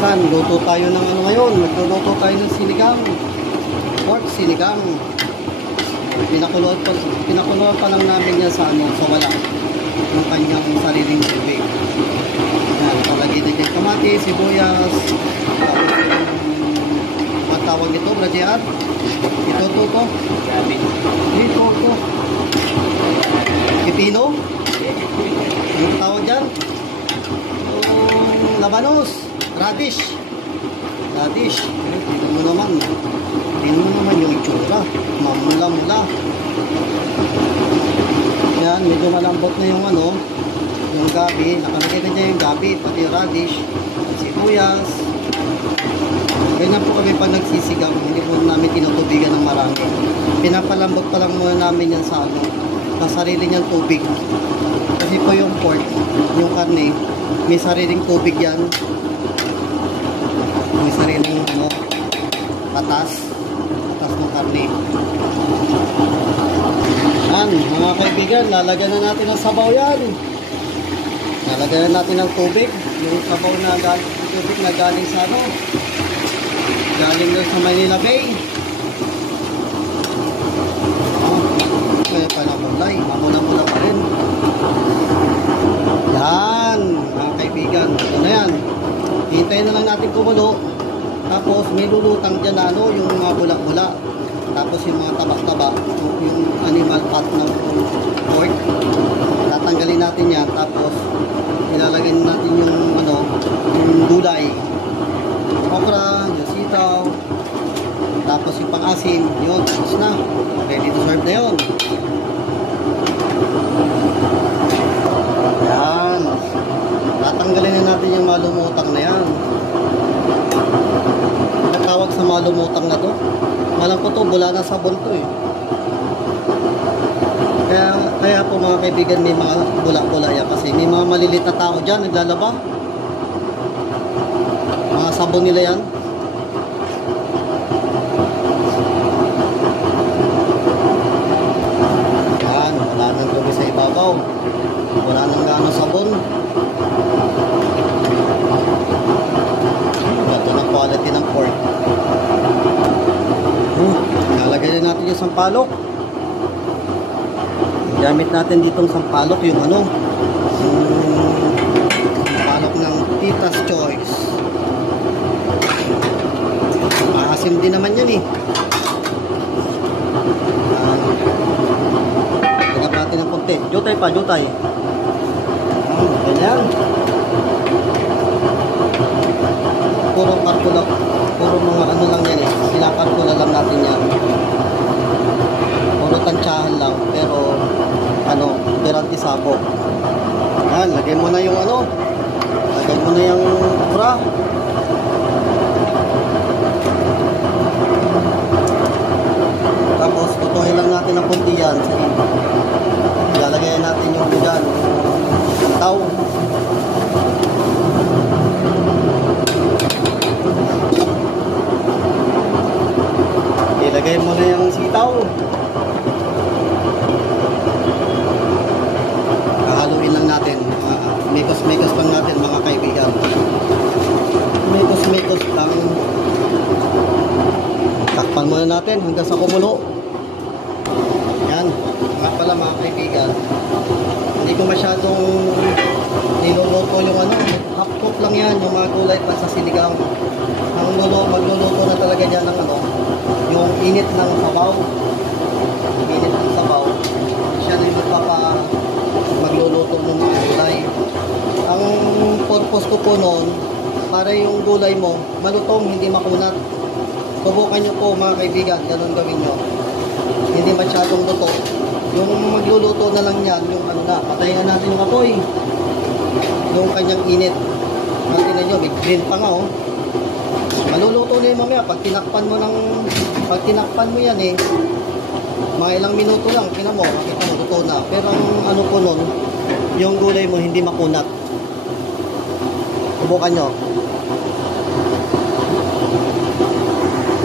San, luto tayo ng ano ngayon. Magluluto tayo ng sinigang. Pork sinigang. Pinakuluan pa lang namin yan sa wala. Ng kanyang sariling tubig. Yan, palagay na dyan kamati, sibuyas. Tapos yung matawag nito, bradyaan. Ito. Pipino. Anong tawag dyan? Yung labanos. Radish. Tingnan mo naman yung itsura. Mamula-mula. Yan, medyo malambot na yung yung gabi. Nakalagay na dyan yung gabi, pati yung radish, sibuyas. Ganyan po kami pag nagsisigang. Hindi po namin tinutubigan ng marami. Pinapalambot pa lang muna namin yan sa sarili niyang tubig. Kasi po yung pork, yung karne, may sariling tubig yan. May sariling patas ng karne. Yan, mga kaibigan, lalagyan na natin ng sabaw yan. Lalagyan na natin ng tubig. Yung sabaw na tubig na galing sa galing doon sa Manila Bay. Kaya pa na kulay, mamula-mula pa rin. Yan, mga kaibigan. Ito na yan. Hintayin na lang natin kumulo. Tapos may lulutang dyan na yung mga bula-bula. Tapos yung mga taba-taba, yung animal fat ng pork. Tatanggalin natin yan. Tapos ilalagay natin yung gulay. Okra, yung sitaw. Tapos yung pang-asim, yun, tapos na. Ready to serve na yun. Yan. Tatanggalin na natin yung malumutang na yan. Tawag sa malumutang na to. Malam ko to, bula na sabon to eh. Kaya po mga kaibigan, may mga bula-bula yan kasi may mga malilit na tao dyan naglalaba. Mga sabon nila yan. Yan, wala nang dumi sa ibabaw. Wala nang gano'ng sabon. Ito na quality ng pork. Lalagay na natin yung sampalok. Gamit natin ditong sampalok yung sampalok ng Tita's Choice. Maasim din naman yan eh. Tigap natin ng konti. Jutay. Ganyan. Puro kartula. Puro mga lang yan eh. Pinakartula lang natin yan. Puro tansyahan lang. Pero dirang isabok. Yan, lagay mo na yung lagay mo na yung okra. Tapos tutuhin lang natin ng kunti yan. Ilalagay natin yung dyan, taw. Ilagay mo na yung sitaw. Haluin lang natin. Mikos lang natin mga kaibigan. Mikos lang. Takpan muna natin hanggang sa kumulo. Yan. Nga pala mga kaibigan. Hindi ko masyadong niluluto yung half cook lang yan. Yung mga gulay pa sa sinigang. Magluluto na talaga dyan ng yung init ng sabaw. Init ng sabaw. Siya na yung magluluto ng mga gulay. Ang purpose ko po noon, para yung gulay mo malutong, hindi makunat. Subukan nyo po mga kaibigan, ganun gawin nyo. Hindi masyadong luto. Yung magluluto na lang yan, yung patayin na natin yung apoy. Yung kanyang init. Tingnan nyo, may green pa nga maluluto na yung mamaya. Pag tinakpan mo yan mga ilang minuto lang, tingnan mo, makita mo, luto na. Pero ang po nun, yung gulay mo hindi makunat. Subukan nyo.